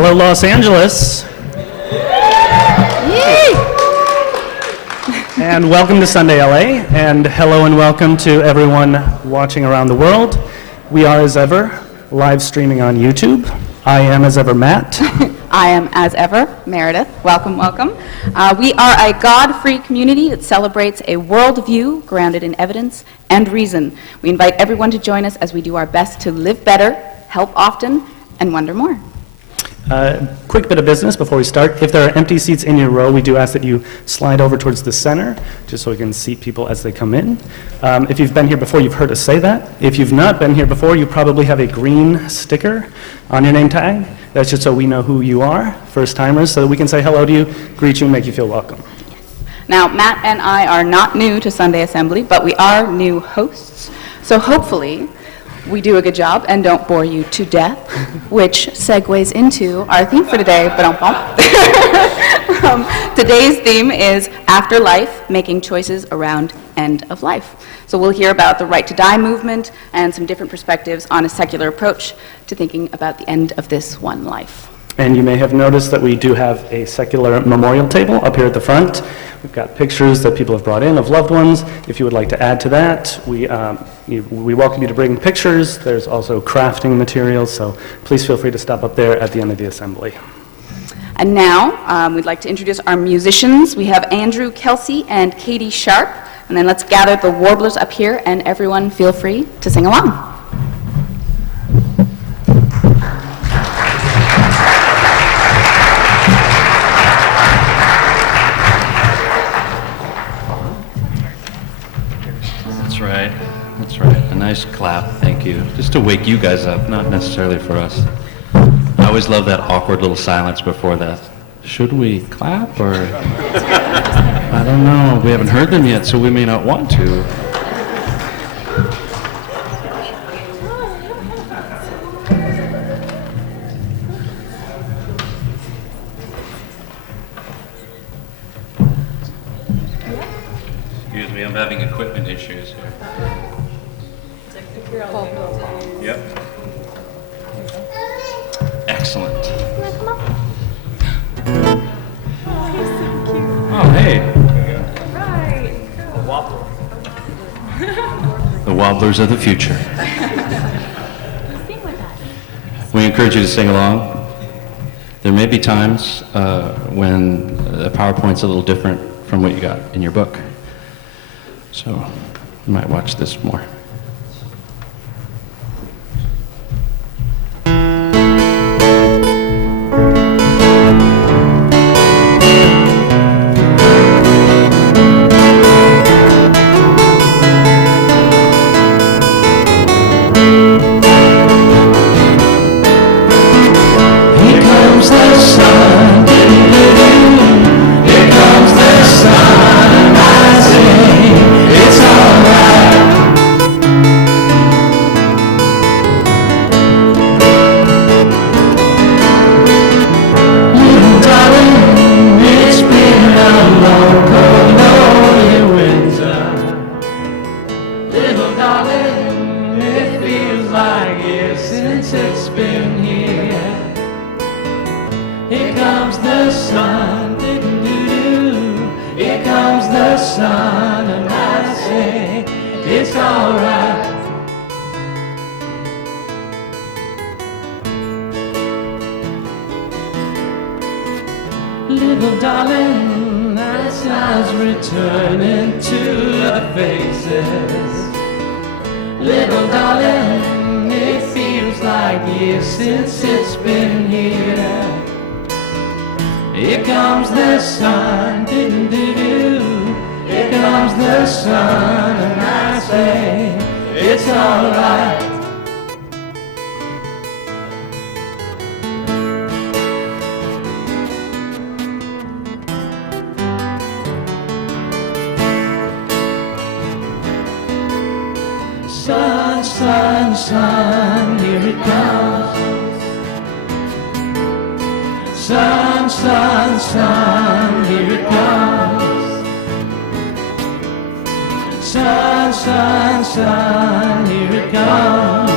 Hello, Los Angeles. And welcome to Sunday LA, and hello and welcome to everyone watching around the world. We are, as ever, live streaming on YouTube. I am, as ever, Matt. I am, as ever, Meredith. Welcome, welcome. We are a God-free community that celebrates a worldview grounded in evidence and reason. We invite everyone to join us as we do our best to live better, help often, and wonder more. Quick bit of business before we start. If there are empty seats in your row, we do ask that you slide over towards the center, just so we can seat people as they come in. If you've been here before, you've heard us say that. If you've not been here before, you probably have a green sticker on your name tag. That's just so we know who you are, first-timers, so that we can say hello to you, greet you, and make you feel welcome. Now, Matt and I are not new to Sunday Assembly, but we are new hosts. So hopefully, we do a good job and don't bore you to death, which segues into our theme for today. Today's theme is Afterlife, Making Choices Around End of Life. So we'll hear about the Right to Die movement and some different perspectives on a secular approach to thinking about the end of this one life. And you may have noticed that we do have a secular memorial table up here at the front. We've got pictures that people have brought in of loved ones. If you would like to add to that, we welcome you to bring pictures. There's also crafting materials, so please feel free to stop up there at the end of the assembly. And now, we'd like to introduce our musicians. We have Andrew Kelsey and Katie Sharp. And then let's gather the warblers up here, and everyone feel free to sing along. That's right. A nice clap, thank you. Just to wake you guys up, not necessarily for us. I always love that awkward little silence before that. Should we clap or? I don't know. We haven't heard them yet, so we may not want to. Excuse me, I'm having equipment issues here. Yep. Excellent. Oh, hey. The Wobblers of the future. We encourage you to sing along. There may be times when the PowerPoint's a little different from what you got in your book. So you might watch this more. Little darling, that sun's returning to the faces. Little darling, it feels like years since it's been here. Here comes the sun, do-do-do-do. Here comes the sun, and I say, it's alright. Sun, sun, sun, here it comes. Sun, sun, sun, here it comes. Sun, sun, sun, here it comes.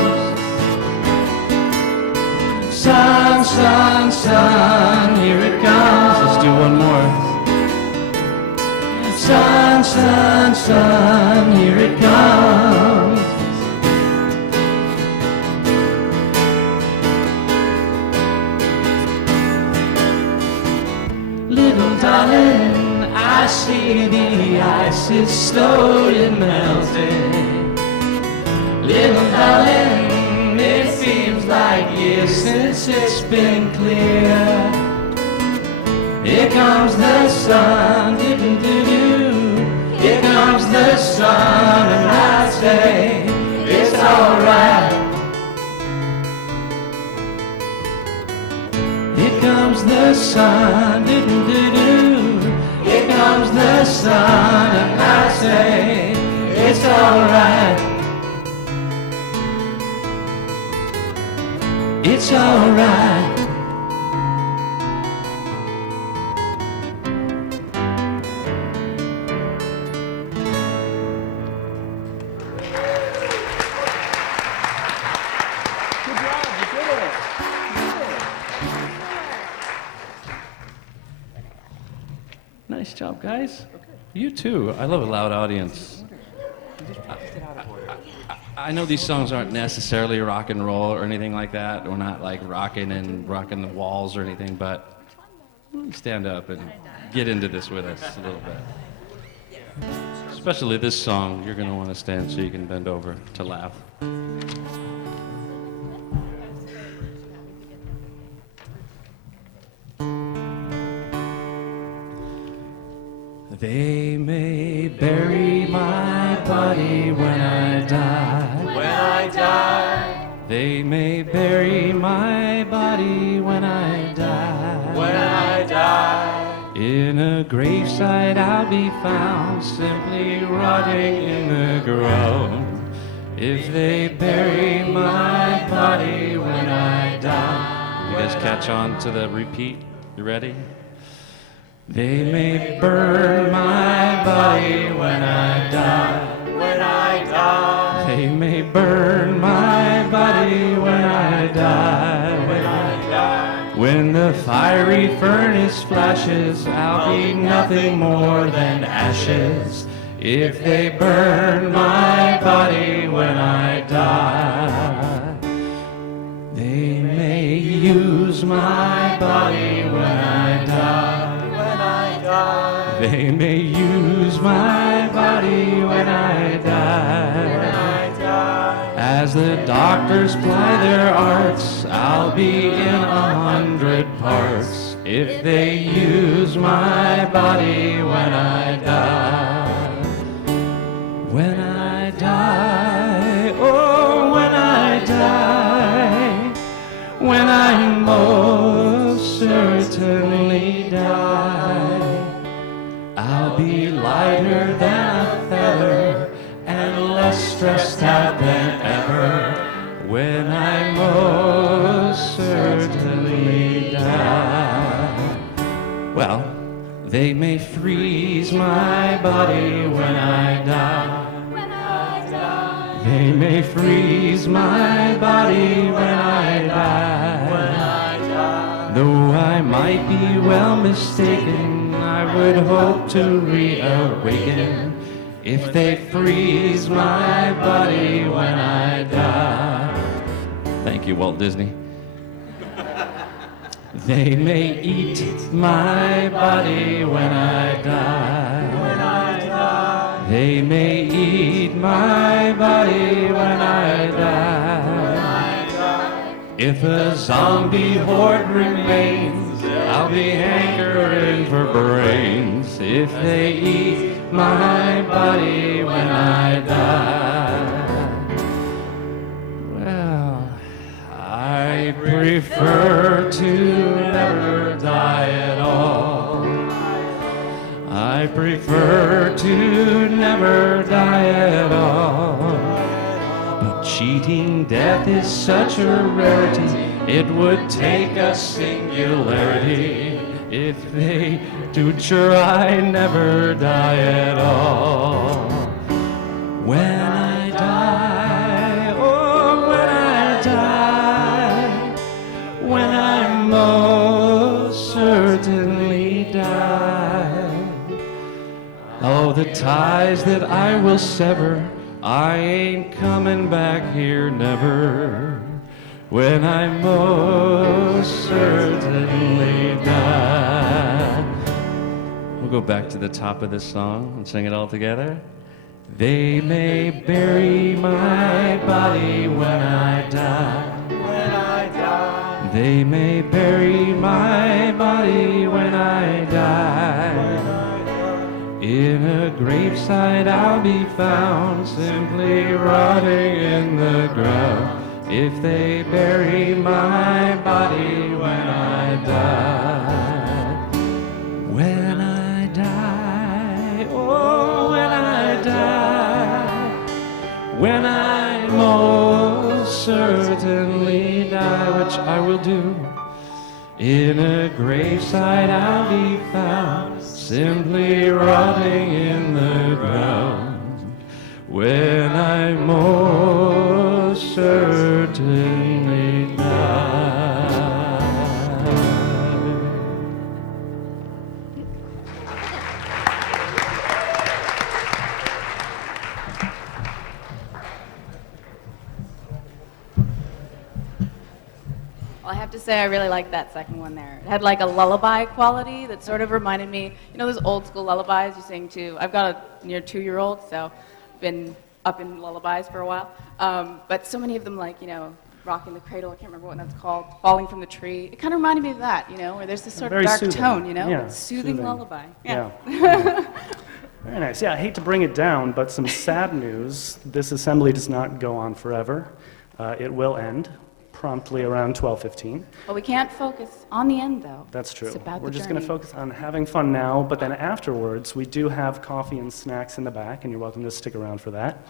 Sun, sun, sun. sun, sun, here it comes. Little darling, I see the ice is slowly melting. Little darling, it seems like years since it's been clear. Here comes the sun, do-do-do-do. Here comes the sun, and I say it's alright. Here comes the sun, do-do-do-do. Here comes the sun, and I say it's alright. It's alright. Nice job, guys. You too. I love a loud audience. I know these songs aren't necessarily rock and roll or anything like that. We're not like rocking the walls or anything, but stand up and get into this with us a little bit. Especially this song, you're going to want to stand so you can bend over to laugh. They may bury my body when I die. When I die. They may bury my body when I die. When I die. In a gravesite I'll be found, simply rotting in the ground. If they bury my body when I die. You guys catch on to the repeat? You ready? They may burn my body when I die. When I die. They may burn my body when I die. When I die. When the fiery furnace flashes, I'll be nothing more than ashes. If they burn my body when I die. They may use my body when I die. They may use my body when I die. As the doctors ply their arts, I'll be in 100 parts. If they use my body when I die. When I die, oh, when I die. When I most certainly die. I'll be lighter than a feather and less stressed out than ever when I most certainly die. Well, they may freeze my body when I die. They may freeze my body when I die. Though I might be well mistaken, I would hope to reawaken if they freeze my body when I die. Thank you, Walt Disney. They may eat my body when I die. They may eat my body when I die. If a zombie horde remains, I'll be hankering for brains. If they eat my body when I die. Well, I prefer to never die at all. I prefer to never die at all. But cheating death is such a rarity, it would take a singularity if they do try never die at all. When I die, oh, when I die, when I most certainly die. Oh, the ties that I will sever. I ain't coming back here never. When I most certainly die. We'll go back to the top of this song and sing it all together. They may bury my body when I die. When I die. They may bury my body when I die. When I die. In a gravesite I'll be found, simply rotting in the ground. If they bury my body when I die. When I die, oh, when I die, when I most certainly die, which I will do, in a gravesite I'll be found, simply rotting in the ground, when I most certainly die. Well, I have to say I really liked that second one there. It had like a lullaby quality that sort of reminded me, you know those old school lullabies you sing to, I've got a near 2-year-old, so been up in lullabies for a while. But so many of them, like, you know, Rocking the Cradle, I can't remember what that's called, Falling from the Tree. It kind of reminded me of that, you know, where there's this sort of dark soothing. tone, you know? Yeah, Soothing lullaby. Yeah. Very nice. Yeah, I hate to bring it down, but some sad news. This assembly does not go on forever. It will end promptly around 12:15. But we can't focus on the end, though. That's true. It's about We're the just going to journey. focus on having fun now, but then afterwards, we do have coffee and snacks in the back, and you're welcome to stick around for that.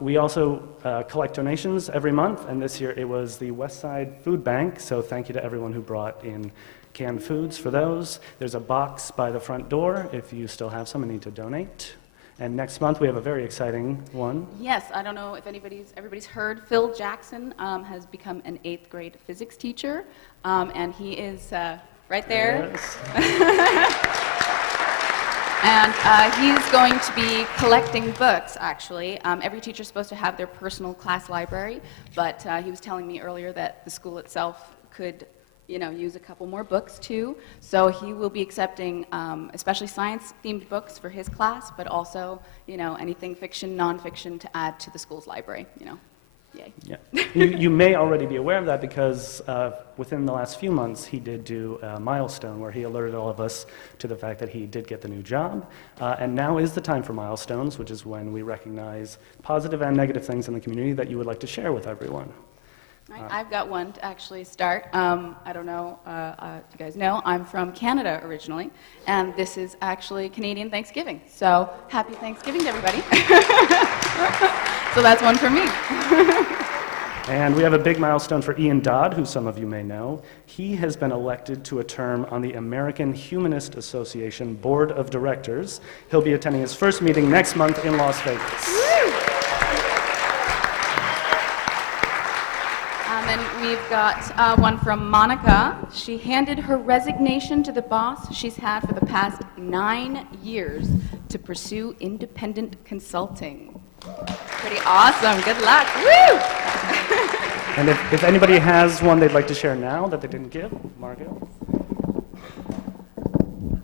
We also collect donations every month, and this year it was the Westside Food Bank, so thank you to everyone who brought in canned foods for those. There's a box by the front door if you still have some and need to donate. And next month we have a very exciting one. Yes, I don't know if everybody's heard, Phil Jackson has become an 8th grade physics teacher, and he is right there. Yes. And he's going to be collecting books, actually. Every teacher's supposed to have their personal class library, but he was telling me earlier that the school itself could, you know, use a couple more books too. So he will be accepting especially science-themed books for his class, but also, you know, anything fiction, nonfiction to add to the school's library, you know. Yay. Yeah. You may already be aware of that because within the last few months he did do a milestone where he alerted all of us to the fact that he did get the new job. And now is the time for milestones, which is when we recognize positive and negative things in the community that you would like to share with everyone. Right, I've got one to actually start. I don't know if you guys know, I'm from Canada originally, and this is actually Canadian Thanksgiving. So happy Thanksgiving to everybody. So that's one for me. And we have a big milestone for Ian Dodd, who some of you may know. He has been elected to a term on the American Humanist Association Board of Directors. He'll be attending his first meeting next month in Las Vegas. And then we've got one from Monica. She handed her resignation to the boss she's had for the past 9 years to pursue independent consulting. Pretty awesome. Good luck. Woo! And if anybody has one they'd like to share now that they didn't give, Margot.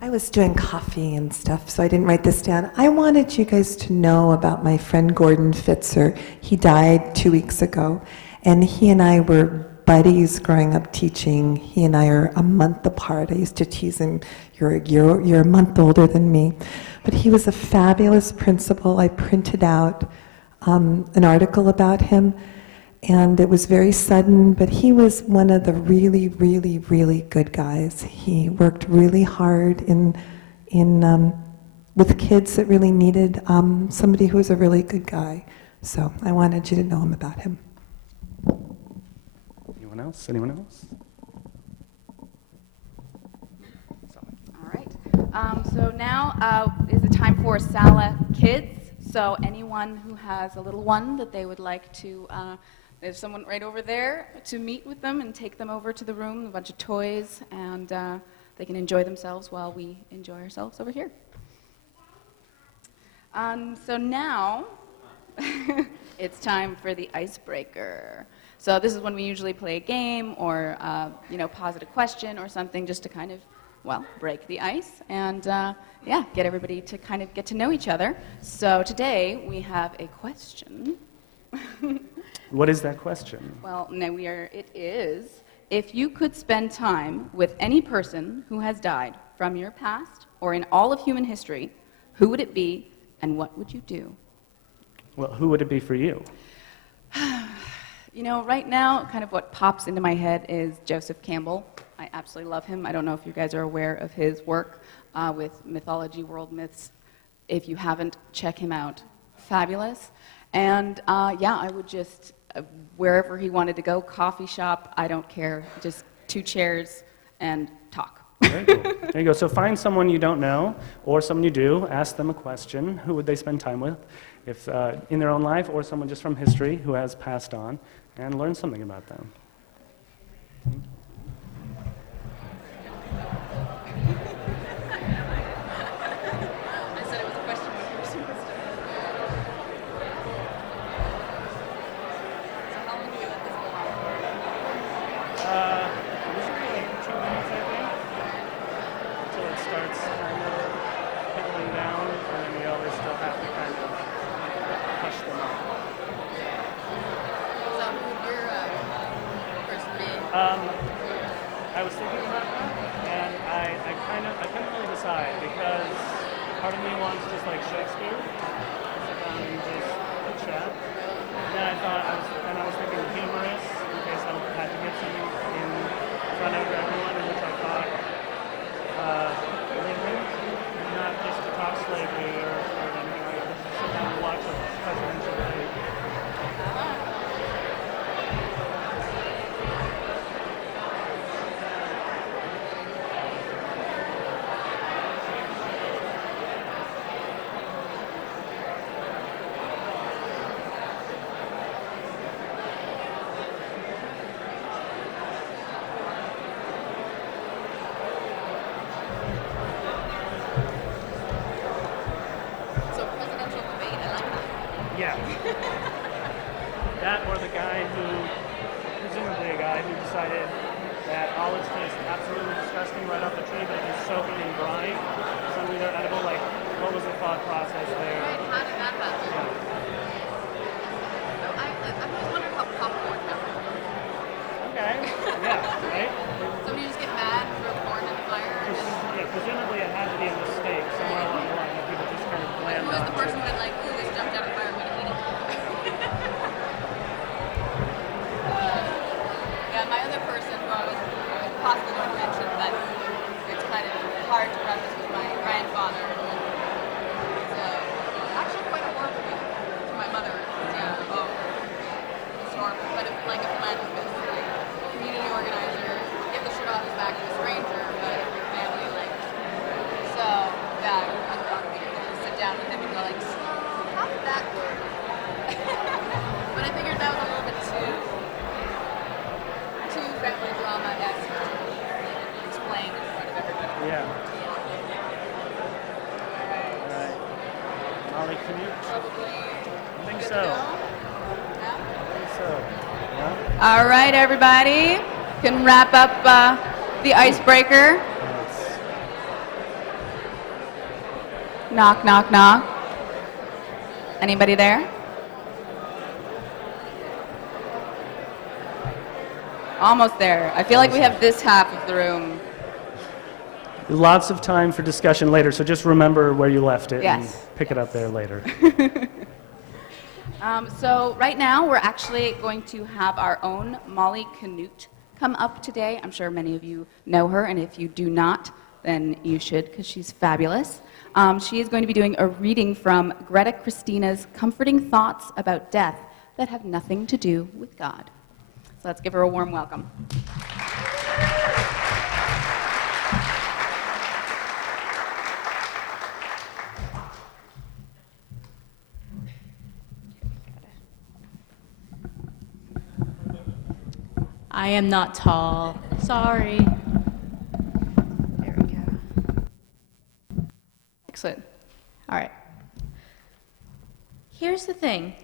I was doing coffee and stuff, so I didn't write this down. I wanted you guys to know about my friend Gordon Fitzer. He died 2 weeks ago, and he and I were buddies growing up teaching. He and I are a month apart. I used to tease him, you're a month older than me. But he was a fabulous principal. I printed out an article about him, and it was very sudden, but he was one of the really, really, really good guys. He worked really hard with kids that really needed somebody who was a really good guy. So I wanted you to know him about him. Anyone else? Anyone else? All right. So now is the time for Sala Kids. So anyone who has a little one that they would like to, there's someone right over there to meet with them and take them over to the room, a bunch of toys, and they can enjoy themselves while we enjoy ourselves over here. So now it's time for the icebreaker. So this is when we usually play a game or pose a question or something just to kind of, well, break the ice and yeah, get everybody to kind of get to know each other. So today we have a question. What is that question? Well, no, it is, if you could spend time with any person who has died from your past or in all of human history, who would it be and what would you do? Well, who would it be for you? You know, right now, kind of what pops into my head is Joseph Campbell. I absolutely love him. I don't know if you guys are aware of his work with mythology, world myths. If you haven't, check him out. Fabulous. And yeah, I would just, wherever he wanted to go, coffee shop, I don't care, just 2 chairs and talk. Very cool. There you go. So find someone you don't know or someone you do, ask them a question. Who would they spend time with? If in their own life or someone just from history who has passed on, and learn something about them. I said it was a question when you were superstar. So how long do we let this go on? Usually like 2 minutes, I think, until it starts kind of piddling down, and then we always still have to kind of push them up. So who would your person be? I was thinking about that, and I couldn't really decide because part of me wants just like Shakespeare, sit down and just chat. And then I was thinking humorous in case I had to get something in front of everyone, which I thought living, not just to talk slavery or anything like that. Just sit down and watch a presidential debate. So presidential debate, I like that. Yeah. That or the guy who, presumably a guy who decided that olives taste absolutely disgusting right off the tree, but if you soak it in brine, suddenly they're edible. Like, what was the thought process there? Right, how did that happen? Yeah. So I've always wondered how popcorn happened. Okay. Yeah, right? Somebody just get mad and throw corn in the fire? And Yeah, presumably it had to be a mistake somewhere along the line that people just kind of who bland was the on. person that like, ooh, this jumped out of the fire, I'm gonna eat it? Yeah, my other person who I was possibly going to mention, but it's kind of hard to preface with my grandfather. He's actually quite a horrible man to my mother. Yeah, oh, historical, but like a philanthropist, like community organizer, get the shirt off his back to a stranger, but family, like, so, yeah, I'm going to sit down with him and go like, so, how did that work? But I figured that was a little bit too family drama-esque to explain in front of everybody. Yeah. All right. Molly Canute? Probably. I think good so. to go? Yeah? I think so. Yeah? All right, everybody. Can wrap up the icebreaker. Yes. Knock, knock, knock. Anybody there? Almost there. I feel like we have this half of the room. Lots of time for discussion later, so just remember where you left it Yes. and pick it up there later. So right now we're actually going to have our own Molly Canute come up today. I'm sure many of you know her, and if you do not, then you should, because she's fabulous. She is going to be doing a reading from Greta Christina's Comforting Thoughts About Death That Have Nothing to Do with God. So let's give her a warm welcome. I am not tall. Sorry. There we go. Excellent. All right. Here's the thing.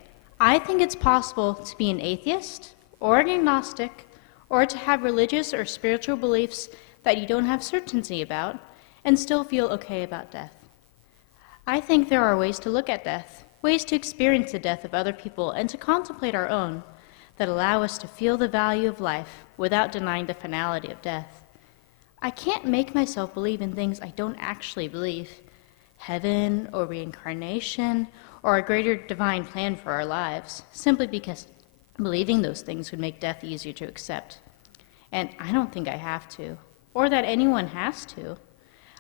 I think it's possible to be an atheist or an agnostic or to have religious or spiritual beliefs that you don't have certainty about and still feel okay about death. I think there are ways to look at death, ways to experience the death of other people and to contemplate our own that allow us to feel the value of life without denying the finality of death. I can't make myself believe in things I don't actually believe. Heaven or reincarnation or a greater divine plan for our lives, simply because believing those things would make death easier to accept. And I don't think I have to, or that anyone has to.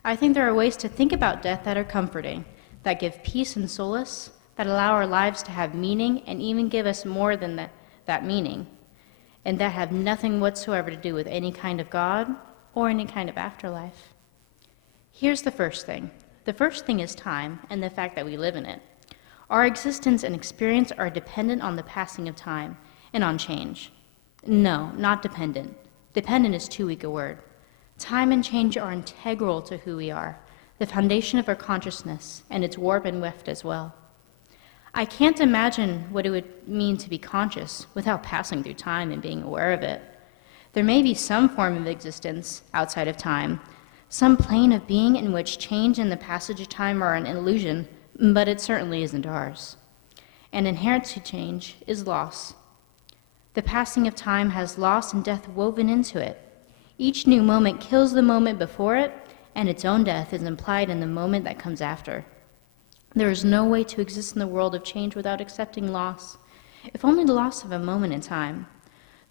I think there are ways to think about death that are comforting, that give peace and solace, that allow our lives to have meaning and even give us more than that meaning, and that have nothing whatsoever to do with any kind of God or any kind of afterlife. Here's the first thing. The first thing is time and the fact that we live in it. Our existence and experience are dependent on the passing of time and on change. No, not dependent. Dependent is too weak a word. Time and change are integral to who we are, the foundation of our consciousness, and its warp and weft as well. I can't imagine what it would mean to be conscious without passing through time and being aware of it. There may be some form of existence outside of time, some plane of being in which change and the passage of time are an illusion, but it certainly isn't ours. And inherent to change is loss. The passing of time has loss and death woven into it. Each new moment kills the moment before it, and its own death is implied in the moment that comes after. There is no way to exist in the world of change without accepting loss, if only the loss of a moment in time.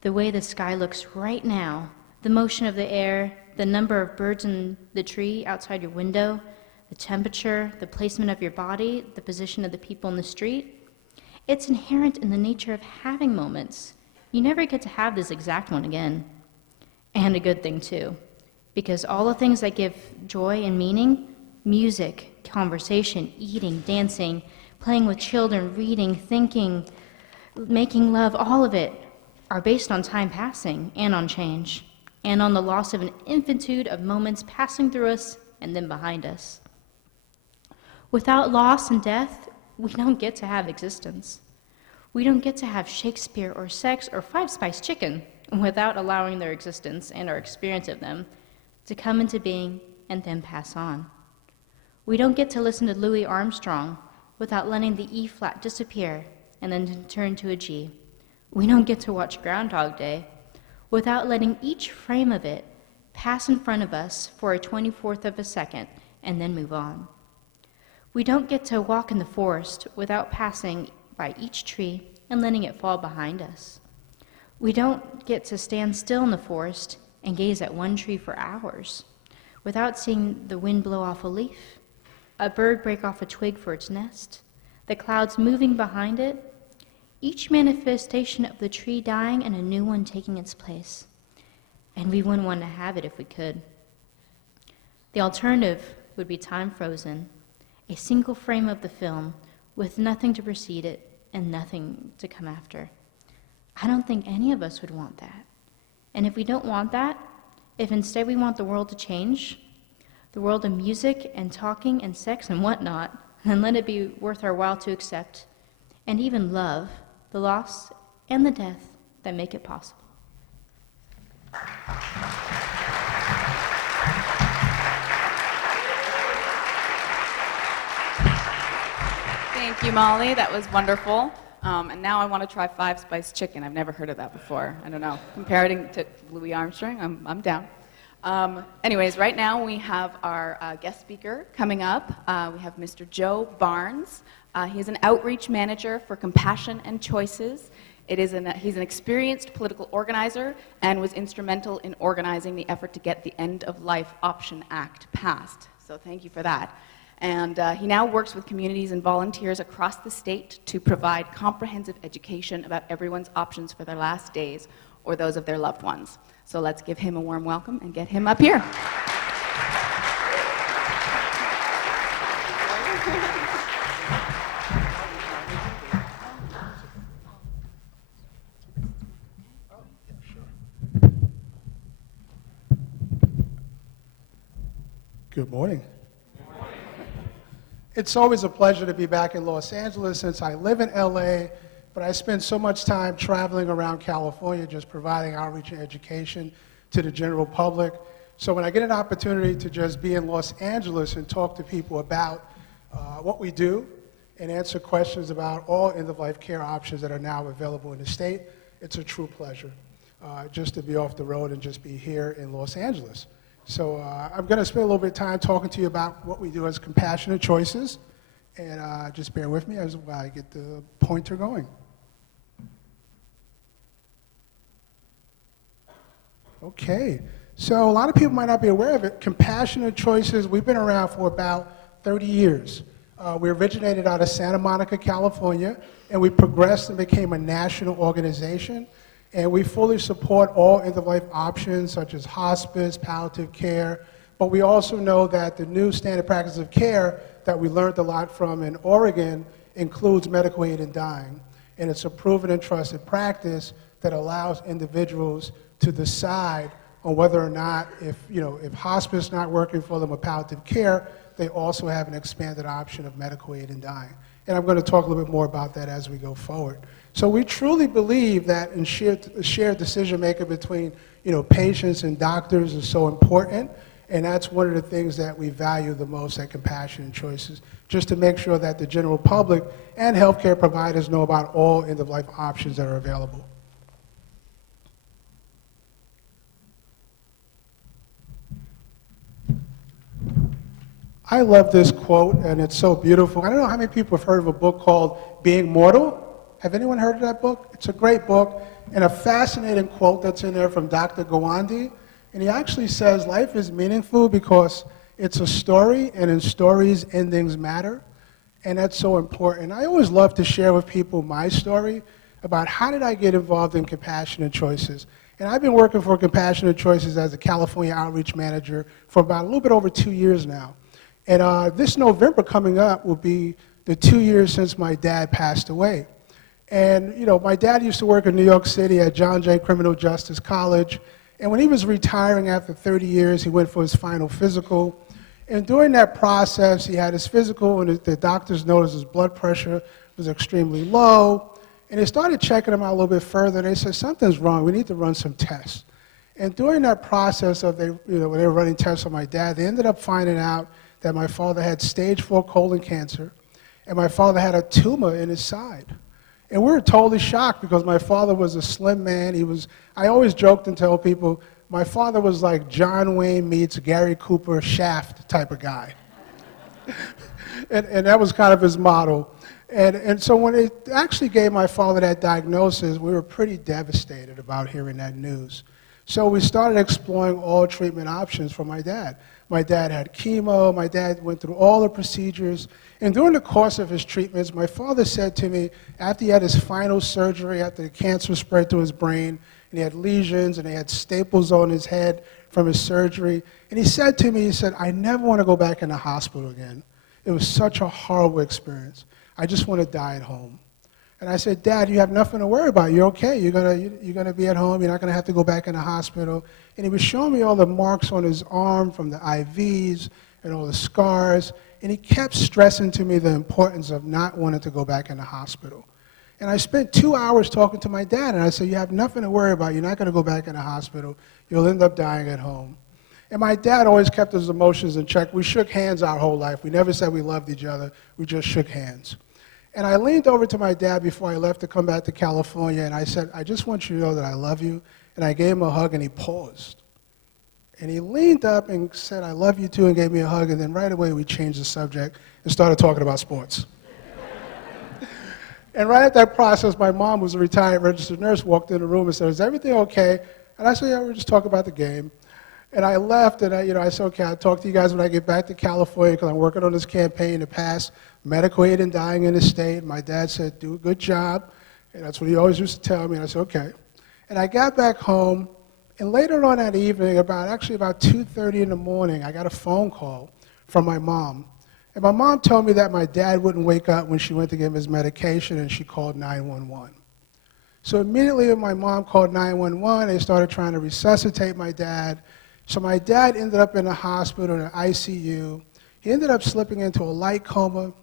The way the sky looks right now, the motion of the air, the number of birds in the tree outside your window, the temperature, the placement of your body, the position of the people in the street. It's inherent in the nature of having moments. You never get to have this exact one again. And a good thing too, because all the things that give joy and meaning, music, conversation, eating, dancing, playing with children, reading, thinking, making love, all of it are based on time passing and on change, and on the loss of an infinitude of moments passing through us and then behind us. Without loss and death, we don't get to have existence. We don't get to have Shakespeare or sex or five-spiced chicken without allowing their existence and our experience of them to come into being and then pass on. We don't get to listen to Louis Armstrong without letting the E flat disappear and then turn to a G. We don't get to watch Groundhog Day without letting each frame of it pass in front of us for a 24th of a second and then move on. We don't get to walk in the forest without passing by each tree and letting it fall behind us. We don't get to stand still in the forest and gaze at one tree for hours without seeing the wind blow off a leaf, a bird break off a twig for its nest, the clouds moving behind it, each manifestation of the tree dying and a new one taking its place. And we wouldn't want to have it if we could. The alternative would be time frozen, a single frame of the film with nothing to precede it and nothing to come after. I don't think any of us would want that. And if we don't want that, if instead we want the world to change, the world of music and talking and sex and whatnot, then let it be worth our while to accept and even love the loss and the death that make it possible. Thank you, Molly. That was wonderful. And now I want to try five-spiced chicken. I've never heard of that before. I don't know. Comparing to Louis Armstrong, I'm down. Anyways, right now we have our guest speaker coming up. We have Mr. Joe Barnes. He is an outreach manager for Compassion and Choices. He's an experienced political organizer and was instrumental in organizing the effort to get the End of Life Option Act passed. So thank you for that. And he now works with communities and volunteers across the state to provide comprehensive education about everyone's options for their last days or those of their loved ones. So let's give him a warm welcome and get him up here. Good morning. It's always a pleasure to be back in Los Angeles since I live in LA, but I spend so much time traveling around California just providing outreach and education to the general public. So when I get an opportunity to just be in Los Angeles and talk to people about what we do and answer questions about all end-of-life care options that are now available in the state, it's a true pleasure just to be off the road and just be here in Los Angeles. So I'm going to spend a little bit of time talking to you about what we do as Compassionate Choices, and just bear with me as I get the pointer going. Okay, so a lot of people might not be aware of it. Compassionate Choices, we've been around for about 30 years. We originated out of Santa Monica, California, and we progressed and became a national organization. And we fully support all end-of-life options such as hospice, palliative care, but we also know that the new standard practice of care that we learned a lot from in Oregon includes medical aid in dying. And it's a proven and trusted practice that allows individuals to decide on whether or not, if hospice is not working for them or palliative care, they also have an expanded option of medical aid in dying. And I'm going to talk a little bit more about that as we go forward. So we truly believe that in shared decision making between patients and doctors is so important, and that's one of the things that we value the most at Compassionate Choices, just to make sure that the general public and healthcare providers know about all end-of-life options that are available. I love this quote, and it's so beautiful. I don't know how many people have heard of a book called Being Mortal. Have anyone heard of that book? It's a great book, and a fascinating quote that's in there from Dr. Gawande. And he actually says life is meaningful because it's a story, and in stories, endings matter. And that's so important. I always love to share with people my story about how did I get involved in Compassionate Choices. And I've been working for Compassionate Choices as a California outreach manager for about a little bit over 2 years now. And this November coming up will be the 2 years since my dad passed away. And, my dad used to work in New York City at John Jay Criminal Justice College. And when he was retiring after 30 years, he went for his final physical. And during that process, he had his physical, and the doctors noticed his blood pressure was extremely low. And they started checking him out a little bit further, and they said, something's wrong, we need to run some tests. And during that process of, when they were running tests on my dad, they ended up finding out that my father had stage 4 colon cancer, and my father had a tumor in his side. And we were totally shocked because my father was a slim man. I always joked and tell people, my father was like John Wayne meets Gary Cooper Shaft type of guy. and that was kind of his motto. And so when they actually gave my father that diagnosis, we were pretty devastated about hearing that news. So we started exploring all treatment options for my dad. My dad had chemo, my dad went through all the procedures, and during the course of his treatments, my father said to me, after he had his final surgery, after the cancer spread to his brain, and he had lesions, and he had staples on his head from his surgery, and he said to me, he said, I never want to go back in the hospital again. It was such a horrible experience. I just want to die at home. And I said, Dad, you have nothing to worry about. You're okay. You're gonna be at home. You're not going to have to go back in the hospital. And he was showing me all the marks on his arm from the IVs and all the scars. And he kept stressing to me the importance of not wanting to go back in the hospital. And I spent 2 hours talking to my dad, and I said, you have nothing to worry about. You're not going to go back in the hospital. You'll end up dying at home. And my dad always kept his emotions in check. We shook hands our whole life. We never said we loved each other. We just shook hands. And I leaned over to my dad before I left to come back to California, and I said, I just want you to know that I love you. And I gave him a hug, and he paused. And he leaned up and said, I love you too, and gave me a hug, and then right away we changed the subject and started talking about sports. And right at that process, my mom, who's a retired registered nurse, walked in the room and said, is everything okay? And I said, yeah, we're just talking about the game. And I left, and I said, okay, I'll talk to you guys when I get back to California, because I'm working on this campaign to pass medical aid in dying in the state. My dad said, do a good job. And that's what he always used to tell me. And I said, okay. And I got back home, and later on that evening, about 2:30 in the morning, I got a phone call from my mom. And my mom told me that my dad wouldn't wake up when she went to give him his medication, and she called 911. So immediately when my mom called 911, they started trying to resuscitate my dad. So my dad ended up in the hospital in an ICU. He ended up slipping into a light coma,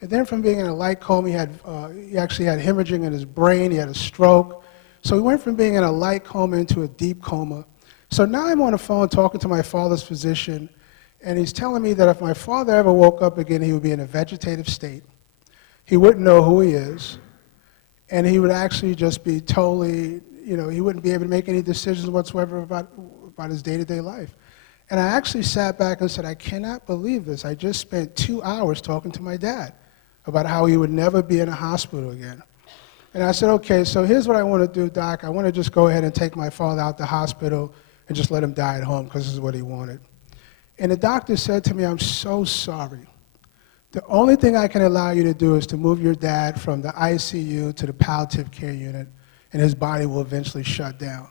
and then from being in a light coma, he actually had hemorrhaging in his brain, he had a stroke. So he went from being in a light coma into a deep coma. So now I'm on the phone talking to my father's physician, and he's telling me that if my father ever woke up again, he would be in a vegetative state. He wouldn't know who he is, and he would actually just be totally, he wouldn't be able to make any decisions whatsoever about his day-to-day life. And I actually sat back and said, I cannot believe this. I just spent 2 hours talking to my dad about how he would never be in a hospital again. And I said, okay, so here's what I want to do, Doc. I want to just go ahead and take my father out the hospital and just let him die at home because this is what he wanted. And the doctor said to me, I'm so sorry. The only thing I can allow you to do is to move your dad from the ICU to the palliative care unit, and his body will eventually shut down.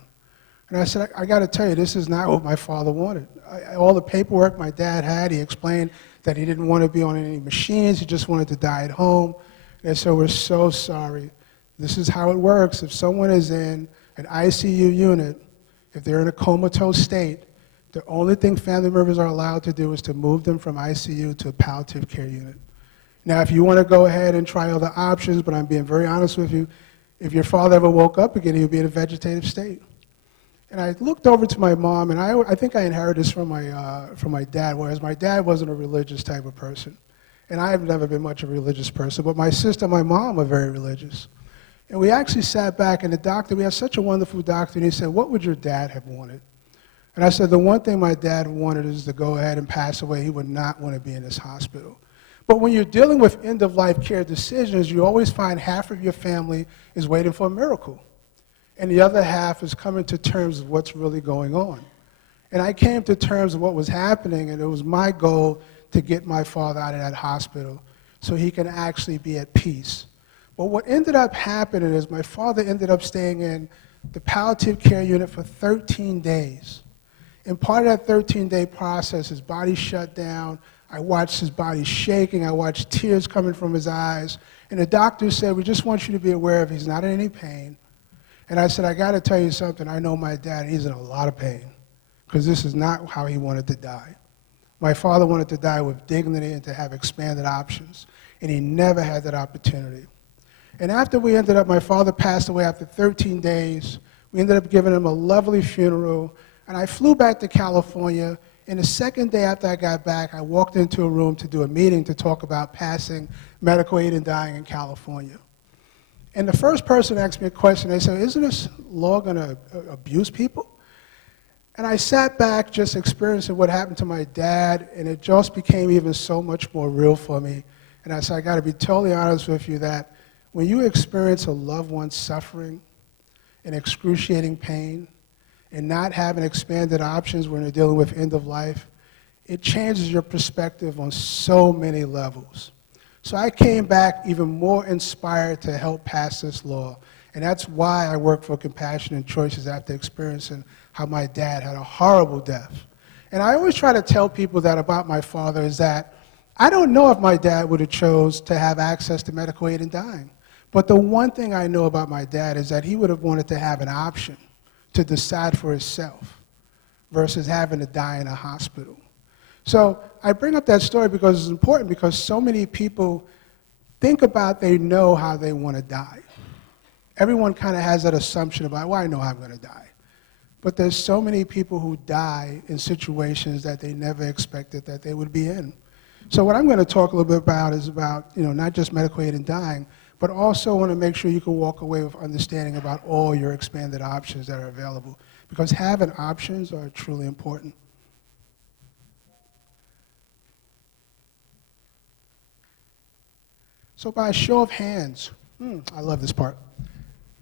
And I said, I got to tell you, this is not what my father wanted. All the paperwork my dad had, he explained that he didn't want to be on any machines, he just wanted to die at home. And so we're so sorry. This is how it works. If someone is in an ICU unit, if they're in a comatose state, the only thing family members are allowed to do is to move them from ICU to a palliative care unit. Now, if you want to go ahead and try other options, but I'm being very honest with you, if your father ever woke up again, he would be in a vegetative state. And I looked over to my mom, and I think I inherited this from my dad, whereas my dad wasn't a religious type of person. And I have never been much a religious person, but my sister and my mom are very religious. And we actually sat back, and the doctor, we had such a wonderful doctor, and he said, what would your dad have wanted? And I said, the one thing my dad wanted is to go ahead and pass away. He would not want to be in this hospital. But when you're dealing with end-of-life care decisions, you always find half of your family is waiting for a miracle, and the other half is coming to terms with what's really going on. And I came to terms with what was happening, and it was my goal to get my father out of that hospital so he can actually be at peace. But what ended up happening is my father ended up staying in the palliative care unit for 13 days. And part of that 13-day process, his body shut down. I watched his body shaking. I watched tears coming from his eyes. And the doctor said, we just want you to be aware of he's not in any pain. And I said, I got to tell you something. I know my dad, he's in a lot of pain because this is not how he wanted to die. My father wanted to die with dignity and to have expanded options, and he never had that opportunity. And after my father passed away after 13 days, we ended up giving him a lovely funeral, and I flew back to California. And the second day after I got back, I walked into a room to do a meeting to talk about passing medical aid and dying in California. And the first person asked me a question. They said, isn't this law going to abuse people? And I sat back just experiencing what happened to my dad, and it just became even so much more real for me. And I said, I got to be totally honest with you that when you experience a loved one suffering and excruciating pain and not having expanded options when you're dealing with end of life, it changes your perspective on so many levels. So I came back even more inspired to help pass this law. And that's why I work for Compassion and Choices after experiencing how my dad had a horrible death. And I always try to tell people that about my father is that I don't know if my dad would have chose to have access to medical aid and dying. But the one thing I know about my dad is that he would have wanted to have an option to decide for himself versus having to die in a hospital. So I bring up that story because it's important because so many people think about they know how they want to die. Everyone kind of has that assumption about, well, I know how I'm going to die. But there's so many people who die in situations that they never expected that they would be in. So what I'm going to talk a little bit about is about, not just medical aid and dying, but also want to make sure you can walk away with understanding about all your expanded options that are available. Because having options are truly important. So by a show of hands, I love this part.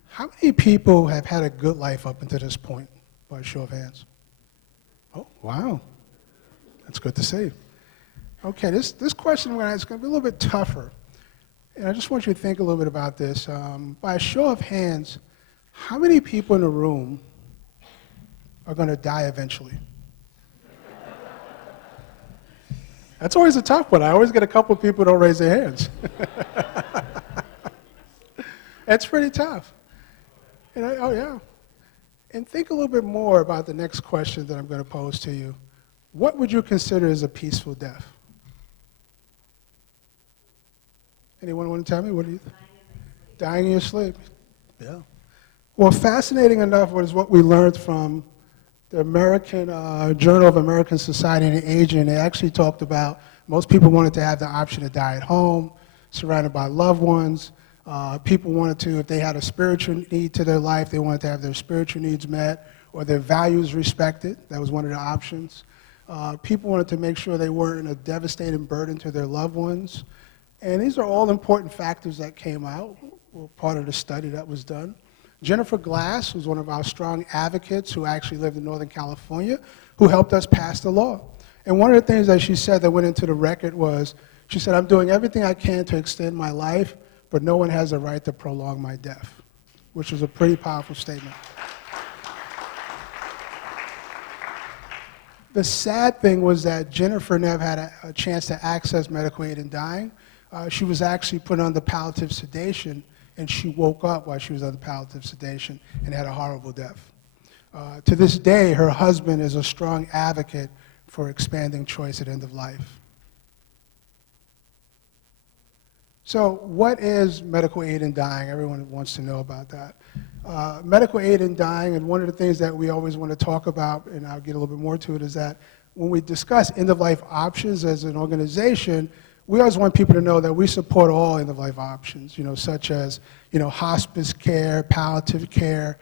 How many people have had a good life up until this point, by a show of hands? Oh, wow. That's good to see. Okay, this question I'm going to ask is going to be a little bit tougher. And I just want you to think a little bit about this. By a show of hands, how many people in the room are going to die eventually? That's always a tough one. I always get a couple of people who don't raise their hands. That's pretty tough. Oh, yeah. And think a little bit more about the next question that I'm going to pose to you. What would you consider as a peaceful death? Anyone want to tell me? What do you think? Dying in your sleep. Yeah. Well, fascinating enough was what we learned from the American Journal of American Society and Aging. They actually talked about most people wanted to have the option to die at home, surrounded by loved ones. People wanted to, if they had a spiritual need to their life, they wanted to have their spiritual needs met or their values respected. That was one of the options. People wanted to make sure they weren't a devastating burden to their loved ones. And these are all important factors that came out, were part of the study that was done. Jennifer Glass was one of our strong advocates who actually lived in Northern California, who helped us pass the law. And one of the things that she said that went into the record was, she said, I'm doing everything I can to extend my life, but no one has a right to prolong my death, which was a pretty powerful statement. The sad thing was that Jennifer never had a chance to access medical aid in dying. She was actually put under palliative sedation, and she woke up while she was under palliative sedation and had a horrible death. To this day, her husband is a strong advocate for expanding choice at end of life. So what is medical aid in dying? Everyone wants to know about that. Medical aid in dying, and one of the things that we always want to talk about, and I'll get a little bit more to it, is that when we discuss end-of-life options as an organization, we always want people to know that we support all end-of-life options, such as, hospice care, palliative care,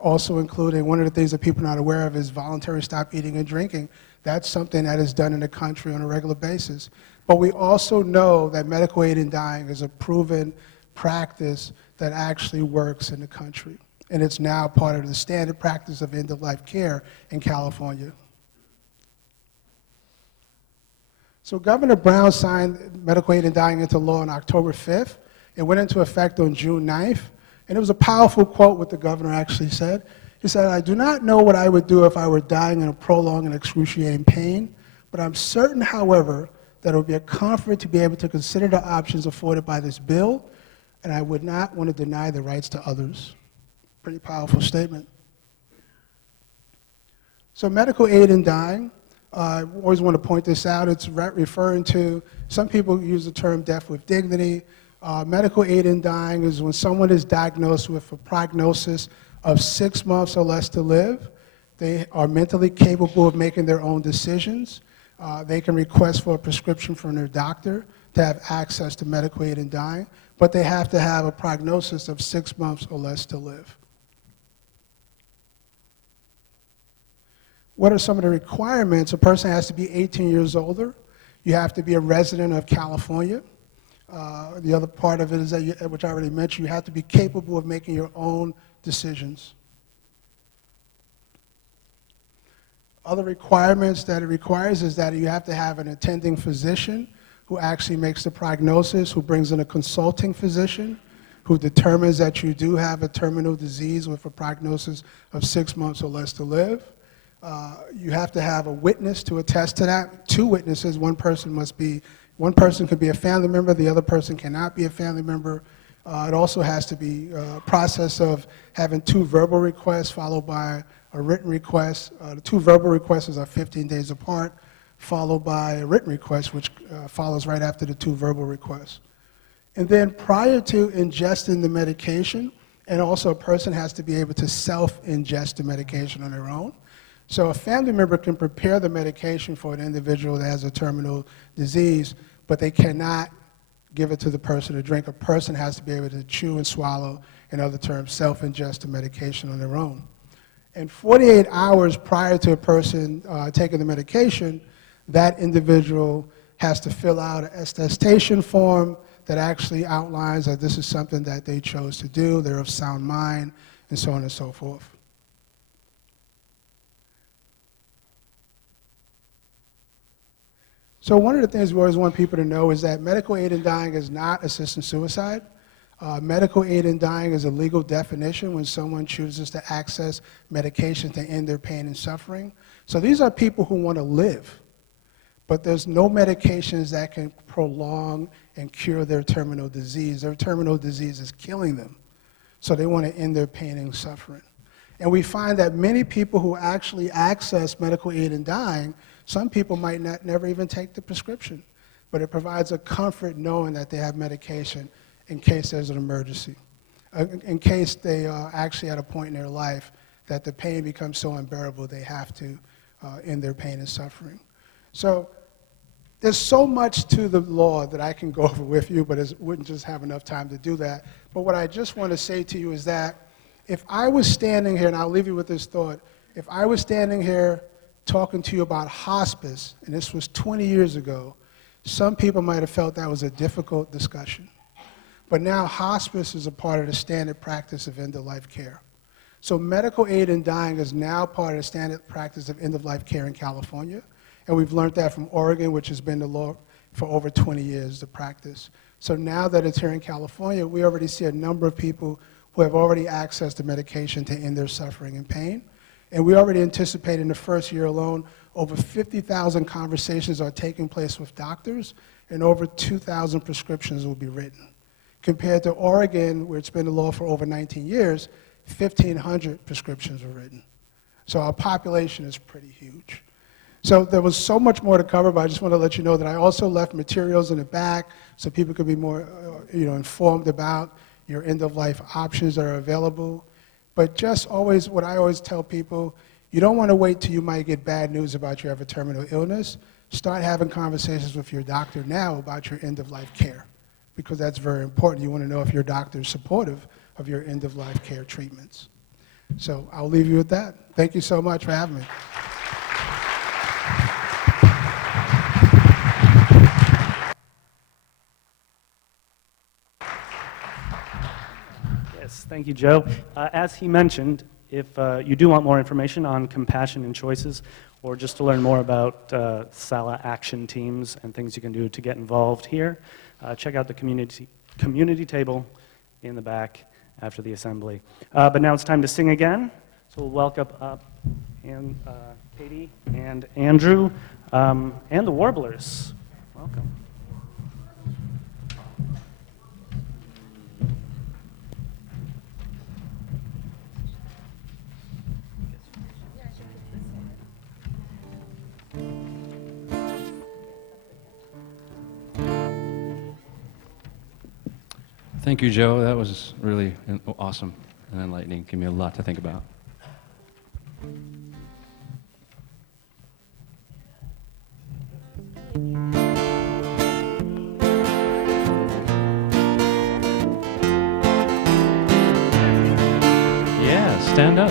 also including one of the things that people are not aware of is voluntary stop eating and drinking. That's something that is done in the country on a regular basis. But we also know that medical aid in dying is a proven practice that actually works in the country. And it's now part of the standard practice of end-of-life care in California. So Governor Brown signed medical aid in dying into law on October 5th. It went into effect on June 9th. And it was a powerful quote what the governor actually said. He said, I do not know what I would do if I were dying in a prolonged and excruciating pain, but I'm certain, however, that it would be a comfort to be able to consider the options afforded by this bill, and I would not want to deny the rights to others. Pretty powerful statement. So medical aid in dying, I always want to point this out. It's referring to, some people use the term death with dignity. Medical aid in dying is when someone is diagnosed with a prognosis of 6 months or less to live. They are mentally capable of making their own decisions. They can request for a prescription from their doctor to have access to medical aid in dying, but they have to have a prognosis of 6 months or less to live. What are some of the requirements? A person has to be 18 years older. You have to be a resident of California. The other part of it is that, which I already mentioned, you have to be capable of making your own decisions. Other requirements that it requires is that you have to have an attending physician who actually makes the prognosis, who brings in a consulting physician, who determines that you do have a terminal disease with a prognosis of 6 months or less to live. You have to have a witness to attest to that. 2 witnesses, one person could be a family member, the other person cannot be a family member. It also has to be a process of having 2 verbal requests followed by a written request. The 2 verbal requests are 15 days apart, followed by a written request, which follows right after the 2 verbal requests. And then prior to ingesting the medication, and also a person has to be able to self-ingest the medication on their own. So a family member can prepare the medication for an individual that has a terminal disease, but they cannot give it to the person to drink. A person has to be able to chew and swallow, in other terms, self-ingest the medication on their own. And 48 hours prior to a person taking the medication, that individual has to fill out an attestation form that actually outlines that this is something that they chose to do, they're of sound mind, and so on and so forth. So one of the things we always want people to know is that medical aid in dying is not assisted suicide. Medical aid in dying is a legal definition when someone chooses to access medication to end their pain and suffering. So these are people who want to live, but there's no medications that can prolong and cure their terminal disease. Their terminal disease is killing them, so they want to end their pain and suffering. And we find that many people who actually access medical aid in dying, some people might never even take the prescription. but it provides a comfort knowing that they have medication in case there's an emergency, in case they are actually at a point in their life that the pain becomes so unbearable they have to end their pain and suffering. So there's so much to the law that I can go over with you, but it wouldn't just have enough time to do that. But what I just want to say to you is that if I was standing here, and I'll leave you with this thought, if I was standing here talking to you about hospice, and this was 20 years ago, some people might have felt that was a difficult discussion. But now hospice is a part of the standard practice of end-of-life care. So medical aid in dying is now part of the standard practice of end-of-life care in California. And we've learned that from Oregon, which has been the law for over 20 years, the practice. So now that it's here in California, we already see a number of people who have already accessed the medication to end their suffering and pain. And we already anticipate in the first year alone, over 50,000 conversations are taking place with doctors, and over 2,000 prescriptions will be written. Compared to Oregon, where it's been the law for over 19 years, 1,500 prescriptions were written. So our population is pretty huge. So there was so much more to cover, but I just want to let you know that I also left materials in the back so people could be more informed about your end-of-life options that are available. But just always, what I always tell people, you don't want to wait till you might get bad news about you have a terminal illness. Start having conversations with your doctor now about your end-of-life care, because that's very important. You want to know if your doctor is supportive of your end-of-life care treatments. So I'll leave you with that. Thank you so much for having me. Yes, thank you, Joe. As he mentioned, if you do want more information on compassion and choices, or just to learn more about SALA action teams and things you can do to get involved here, check out the community table in the back after the assembly. But now it's time to sing again. So we'll welcome up Katie and Andrew and the Warblers. Welcome. Thank you, Joe. That was really awesome and enlightening. Gave me a lot to think about. Yeah, stand up.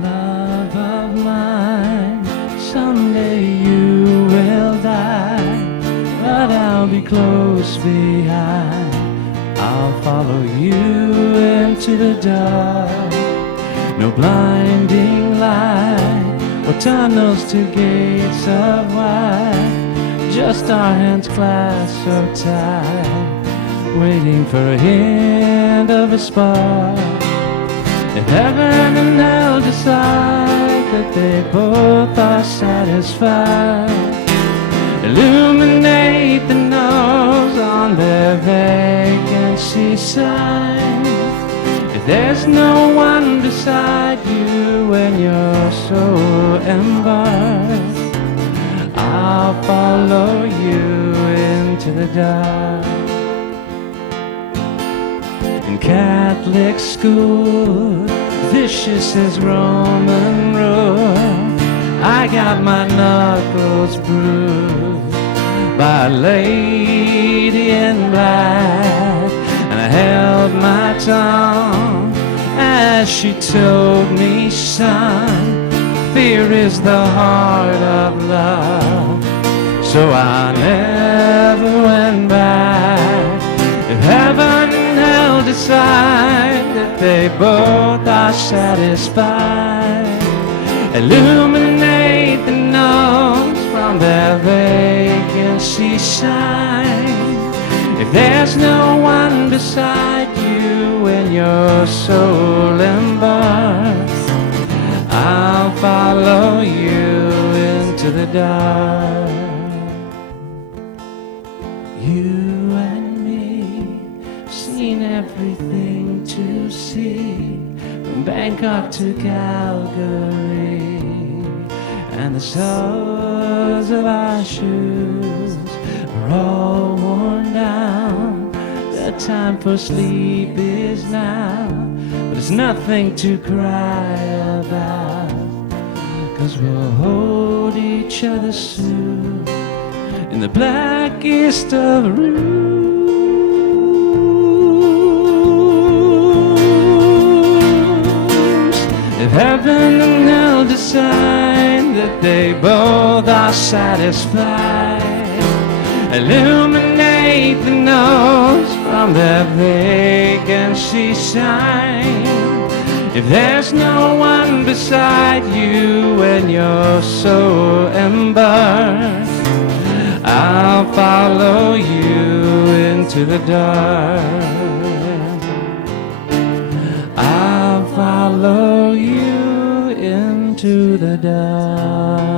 Love of mine, someday you will die, but I'll be close behind. I'll follow you into the dark. No blinding light or tunnels to gates of white, just our hands clasped so tight, waiting for a hint of a spark. If heaven and hell decide that they both are satisfied, illuminate the nose on their vacancy sign. If there's no one beside you when your soul embarks, I'll follow you into the dark. In Catholic school, vicious as Roman road, I got my knuckles bruised by a lady in black, and I held my tongue as she told me, son, fear is the heart of love. So I never went back. If heaven and hell decide that they both are satisfied, illuminate the nose from their vacancy sign. If there's no one beside you when your soul embarks, I'll follow you into the dark. You and me, seen everything to see, from Bangkok to Calgary, and the soles of our shoes are all worn down. The time for sleep is now, but it's nothing to cry about, 'cause we'll hold each other soon in the blackest of rooms. If heaven and hell decide that they both are satisfied, illuminate the nose from their vacancy sign. If there's no one beside you when you're so embarrassed, I'll follow you into the dark. I'll follow you into the dark.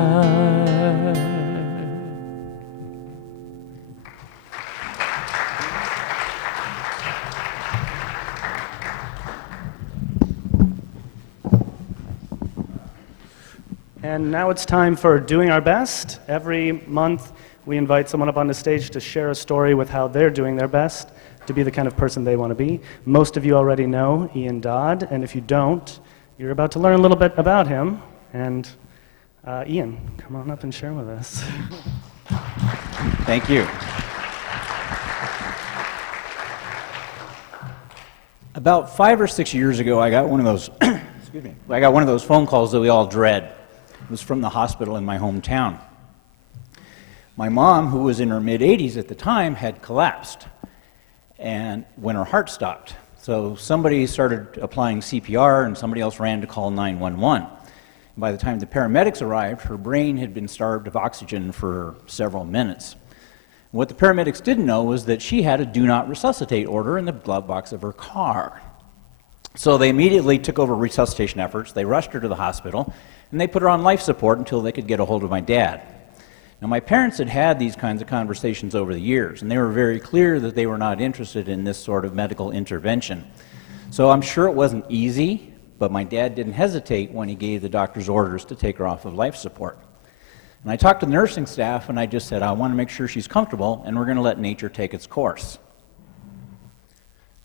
And now it's time for Doing Our Best. Every month, we invite someone up on the stage to share a story with how they're doing their best to be the kind of person they want to be. Most of you already know Ian Dodd, and if you don't, you're about to learn a little bit about him. And Ian, come on up and share with us. Thank you. About 5 or 6 years ago, I got one of those, excuse me, I got one of those phone calls that we all dread. It was from the hospital in my hometown. My mom, who was in her mid-80s at the time, had collapsed and when her heart stopped. So somebody started applying CPR and somebody else ran to call 911. By the time the paramedics arrived, her brain had been starved of oxygen for several minutes. What the paramedics didn't know was that she had a do not resuscitate order in the glove box of her car. So they immediately took over resuscitation efforts. They rushed her to the hospital, and they put her on life support until they could get a hold of my dad. Now, my parents had had these kinds of conversations over the years, and they were very clear that they were not interested in this sort of medical intervention. So I'm sure it wasn't easy, but my dad didn't hesitate when he gave the doctor's orders to take her off of life support. And I talked to the nursing staff, and I just said, I want to make sure she's comfortable, and we're going to let nature take its course.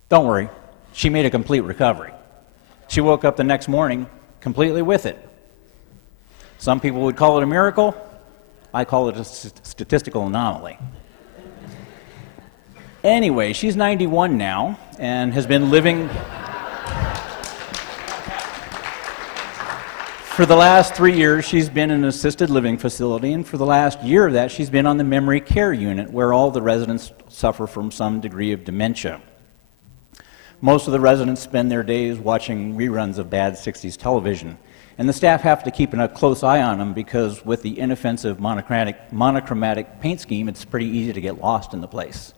Don't worry, she made a complete recovery. She woke up the next morning completely with it. Some people would call it a miracle. I call it a statistical anomaly. Anyway, she's 91 now and has been living for the last 3 years. She's been in an assisted living facility, and for the last year of that, she's been on the memory care unit where all the residents suffer from some degree of dementia. Most of the residents spend their days watching reruns of bad 60s television. And the staff have to keep a close eye on them because with the inoffensive monochromatic paint scheme, it's pretty easy to get lost in the place.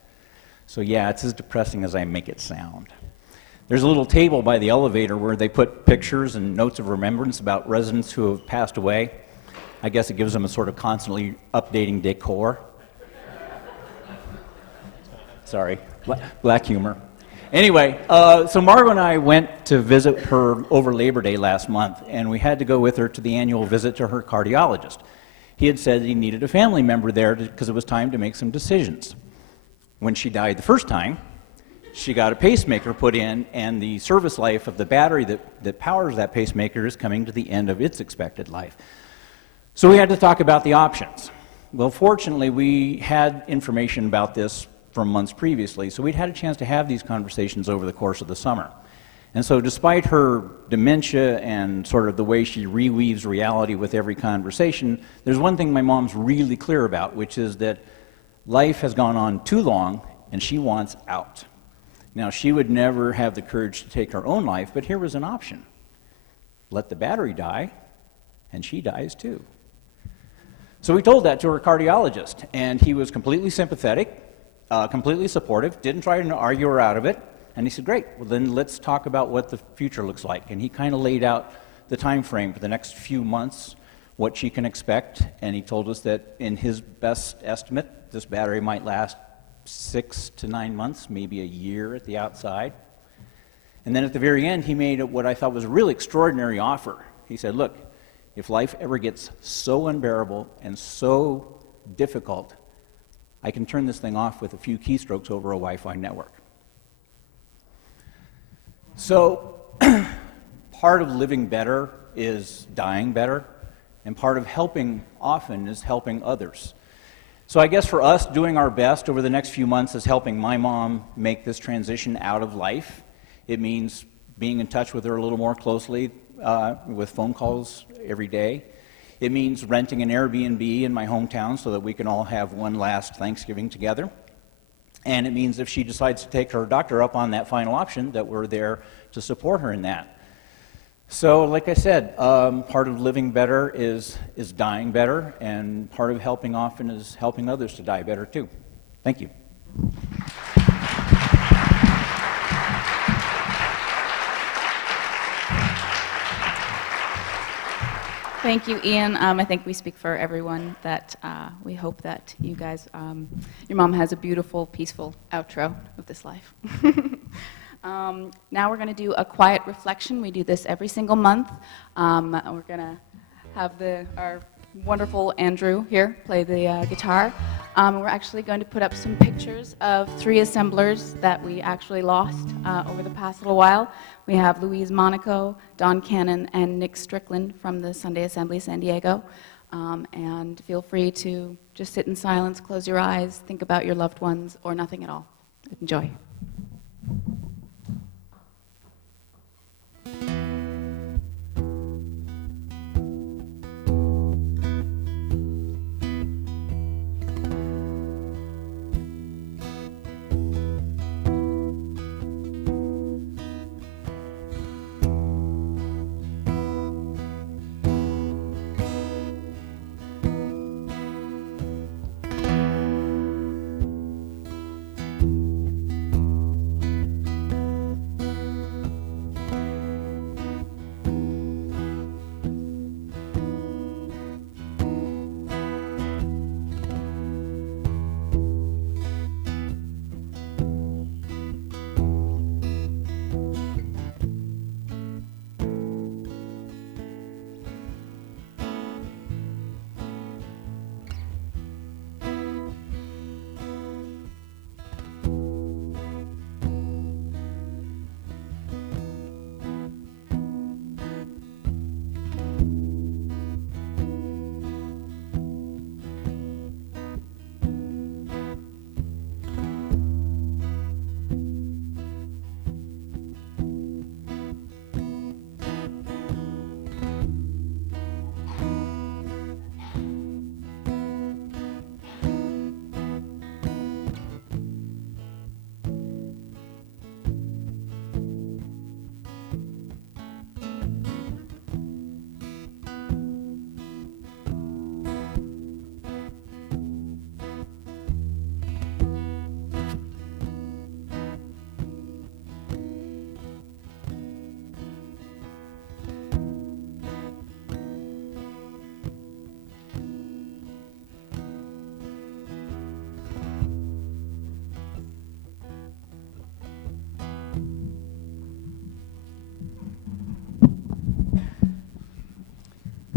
So yeah, it's as depressing as I make it sound. There's a little table by the elevator where they put pictures and notes of remembrance about residents who have passed away. I guess it gives them a sort of constantly updating decor. Sorry, black humor. Anyway, so Margot and I went to visit her over Labor Day last month, and we had to go with her to the annual visit to her cardiologist. He had said he needed a family member there because it was time to make some decisions. When she died the first time, she got a pacemaker put in, and the service life of the battery that powers that pacemaker is coming to the end of its expected life. So we had to talk about the options. Well, fortunately, we had information about this from months previously, so we'd had a chance to have these conversations over the course of the summer. And so despite her dementia and sort of the way she reweaves reality with every conversation, there's one thing my mom's really clear about, which is that life has gone on too long and she wants out. Now, she would never have the courage to take her own life, but here was an option. Let the battery die, and she dies too. So we told that to her cardiologist, and he was completely sympathetic, completely supportive, didn't try to argue her out of it, and he said, great, well then let's talk about what the future looks like. And he kind of laid out the time frame for the next few months what she can expect, and he told us that in his best estimate, this battery might last 6 to 9 months, maybe a year at the outside. And then at the very end, he made what I thought was a really extraordinary offer. He said, look, if life ever gets so unbearable and so difficult, I can turn this thing off with a few keystrokes over a Wi-Fi network. So part of living better is dying better, and part of helping often is helping others. So I guess for us, doing our best over the next few months is helping my mom make this transition out of life. It means being in touch with her a little more closely with phone calls every day. It means renting an Airbnb in my hometown so that we can all have one last Thanksgiving together. And it means if she decides to take her doctor up on that final option, that we're there to support her in that. So, like I said, part of living better is dying better, and part of helping often is helping others to die better too. Thank you. Thank you, Ian. I think we speak for everyone that we hope that you guys, your mom has a beautiful, peaceful outro of this life. Now we're going to do a quiet reflection. We do this every single month. We're going to have our wonderful Andrew here play the guitar. We're actually going to put up some pictures of 3 assemblers that we actually lost over the past little while. We have Louise Monaco, Don Cannon, and Nick Strickland from the Sunday Assembly San Diego. And feel free to just sit in silence, close your eyes, think about your loved ones, or nothing at all. Enjoy.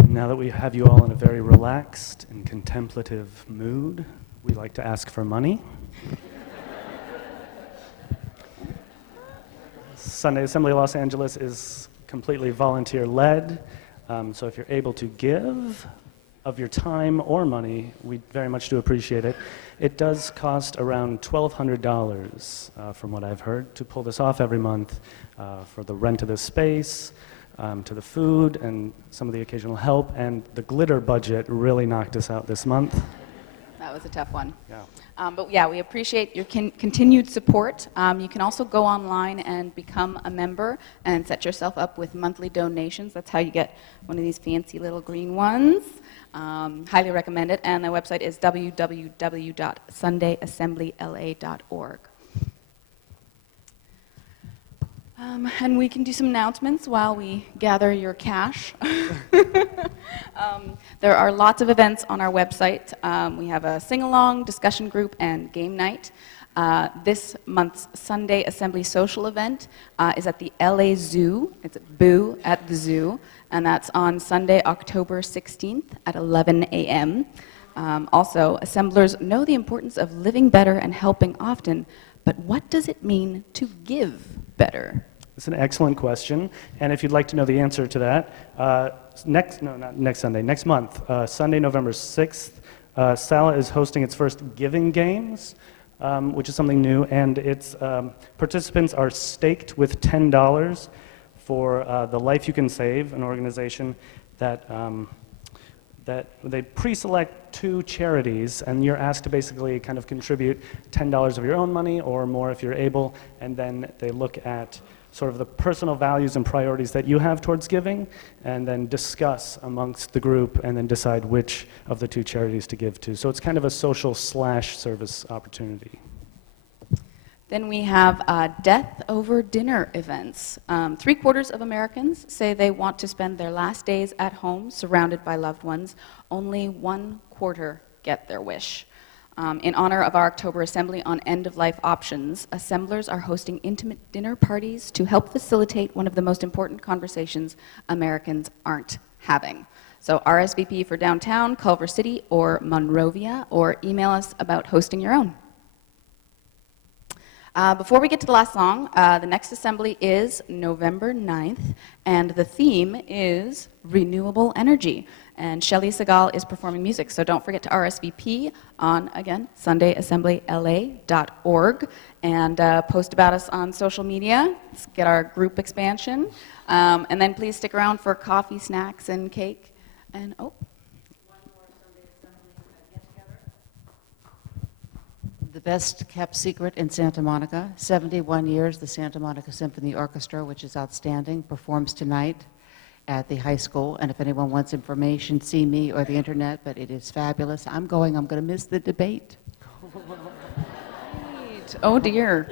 Now that we have you all in a very relaxed and contemplative mood, we like to ask for money. Sunday Assembly Los Angeles is completely volunteer-led, so if you're able to give of your time or money, we very much do appreciate it. It does cost around $1,200, from what I've heard, to pull this off every month, for the rent of this space, to the food and some of the occasional help, and the glitter budget really knocked us out this month. That was a tough one. Yeah. But yeah, we appreciate your continued support. You can also go online and become a member and set yourself up with monthly donations. That's how you get one of these fancy little green ones. Highly recommend it. And the website is www.sundayassemblyla.org. And we can do some announcements while we gather your cash. There are lots of events on our website. We have a sing-along, discussion group, and game night. This month's Sunday Assembly social event is at the LA Zoo. It's at Boo at the Zoo, and that's on Sunday, October 16th at 11 a.m. Also, assemblers know the importance of living better and helping often, but what does it mean to give better? It's an excellent question, and if you'd like to know the answer to that, next month, Sunday, November 6th, Sala is hosting its first Giving Games, which is something new, and its participants are staked with $10 for the Life You Can Save, an organization that they pre-select 2 charities, and you're asked to basically kind of contribute $10 of your own money or more if you're able, and then they look at sort of the personal values and priorities that you have towards giving, and then discuss amongst the group and then decide which of the 2 charities to give to. So it's kind of a social / service opportunity. Then we have death over dinner events. 3/4 of Americans say they want to spend their last days at home surrounded by loved ones. Only 1/4 get their wish. In honor of our October Assembly on end-of-life options, assemblers are hosting intimate dinner parties to help facilitate one of the most important conversations Americans aren't having. So RSVP for downtown, Culver City, or Monrovia, or email us about hosting your own. Before we get to the last song, the next assembly is November 9th, and the theme is renewable energy. And Shelley Segal is performing music, so don't forget to RSVP on, again, sundayassemblyla.org, and post about us on social media. Let's get our group expansion. And then please stick around for coffee, snacks, and cake. And, The best kept secret in Santa Monica. 71 years, the Santa Monica Symphony Orchestra, which is outstanding, performs tonight at the high school. And if anyone wants information, see me or the internet, but it is fabulous. I'm going to miss the debate. Right. Oh, dear.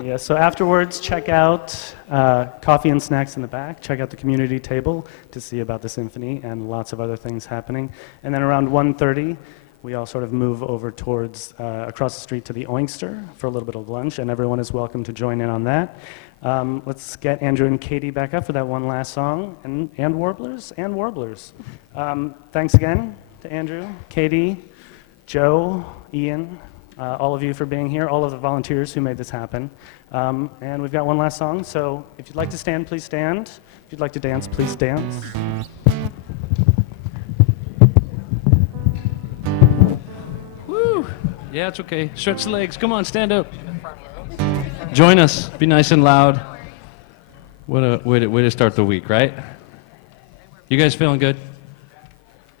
Yeah, so afterwards, check out coffee and snacks in the back. Check out the community table to see about the symphony and lots of other things happening. And then around 1:30, we all sort of move over towards across the street to the Oinkster for a little bit of lunch, and everyone is welcome to join in on that. Let's get Andrew and Katie back up for that one last song. And warblers. Thanks again to Andrew, Katie, Joe, Ian, all of you for being here, all of the volunteers who made this happen. And we've got one last song, so if you'd like to stand, please stand. If you'd like to dance, please dance. Woo! Yeah, it's okay. Stretch the legs. Come on, stand up. Join us. Be nice and loud. What a way to start the week, right? You guys feeling good?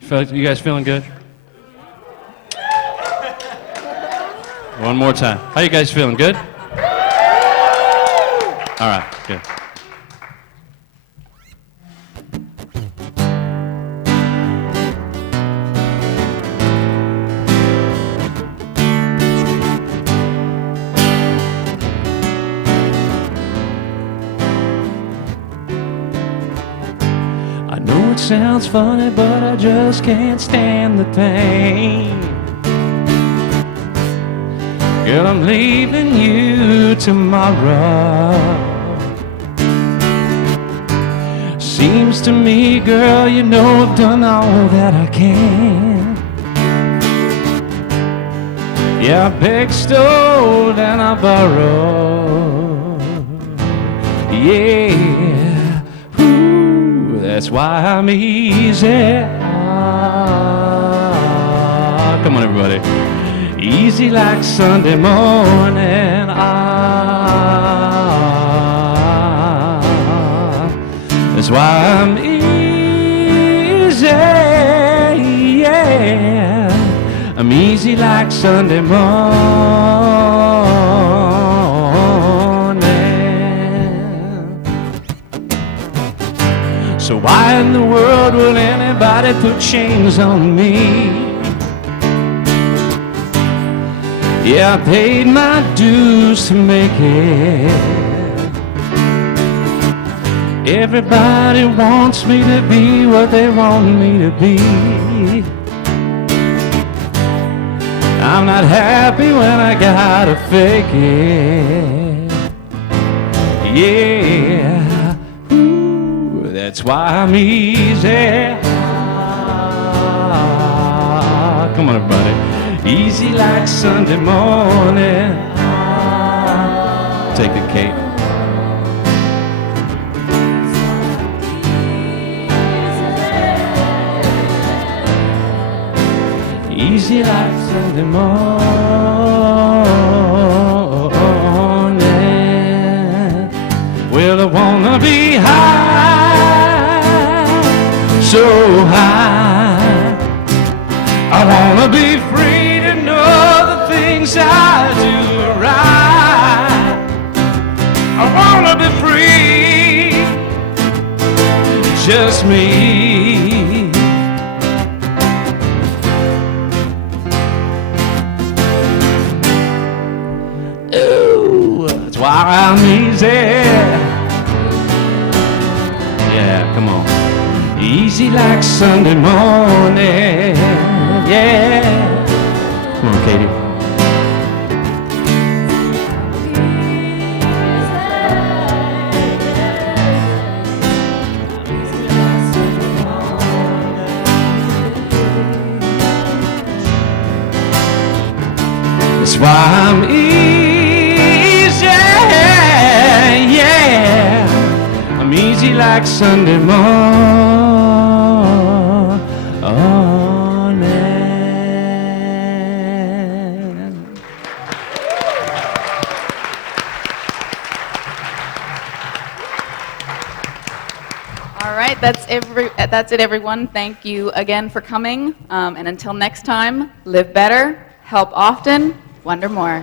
You guys feeling good? One more time. How you guys feeling? Good? All right, good. I know it sounds funny, but I just can't stand the pain. Girl, I'm leaving you tomorrow. Seems to me, girl, you know I've done all that I can. Yeah, I begged, stole, and I borrowed. Yeah, ooh, that's why I'm easy. Come on, everybody. Easy like Sunday morning. That's why I'm easy. Yeah, I'm easy like Sunday morning. So why in the world will anybody put chains on me? Yeah, I paid my dues to make it. Everybody wants me to be what they want me to be. I'm not happy when I gotta fake it. Yeah, ooh, that's why I'm easy. Come on, everybody. Easy like Sunday morning. Take the cake. Easy like Sunday morning. Well, I wanna be high, so high. I wanna be free to know the things I do right. I wanna be free, just me. Ooh, that's why I'm easy. Yeah, come on. Easy like Sunday morning. Yeah. Come on, Katie. That's why I'm easy. Yeah. I'm easy like Sunday morning. All right, that's it, everyone. Thank you again for coming. And until next time, live better, help often, wonder more.